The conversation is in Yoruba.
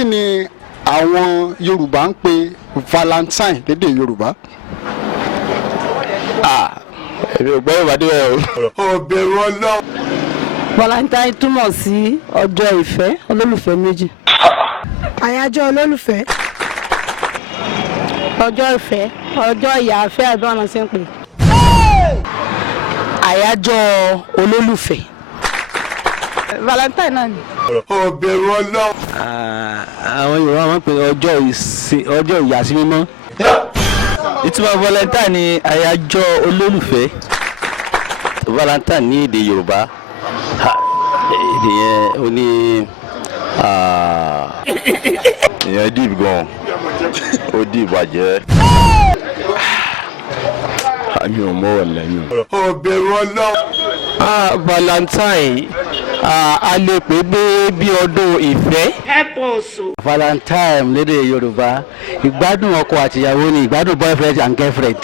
kí ni àwọn Yorùbá ń pè Valentine lédè Yorùbá? èmi ò gbọ́ Yorùbá dé o. ọ̀bẹ̀rù Ọlọ́run. Valentine túmọ̀ sí ọjọ́ ìfẹ́ olólùfẹ́ méjì. àyájọ́ olólùfẹ́. ọjọ́ ìfẹ́ ọjọ́ ìyàfẹ́ àbí ọ̀nà tí ń pè. àyájọ́ olólùfẹ́. Valentine náà ni. ọ̀bẹ̀rù Ọlọ́run. àwọn Yorùbá máa ń pè ọjọ́ ìyàsímímọ́. ìtumọ̀ Valentine ni àyájọ́ olólùfẹ́. Valentine ní èdè Yorùbá èdè yẹn ó ní ìyẹn deep gan ó deep bàjẹ́. àmì ò mọ̀ wọ̀lẹ̀ mi. ọ̀bẹ̀rù Ọlọ́run. Valentine a lè pè é bí ọdún ìfẹ́. Valentine lédè Yorùbá ìgbádùn ọkọ àtìyàwó ni ìgbádùn boyfriend and girlfriend.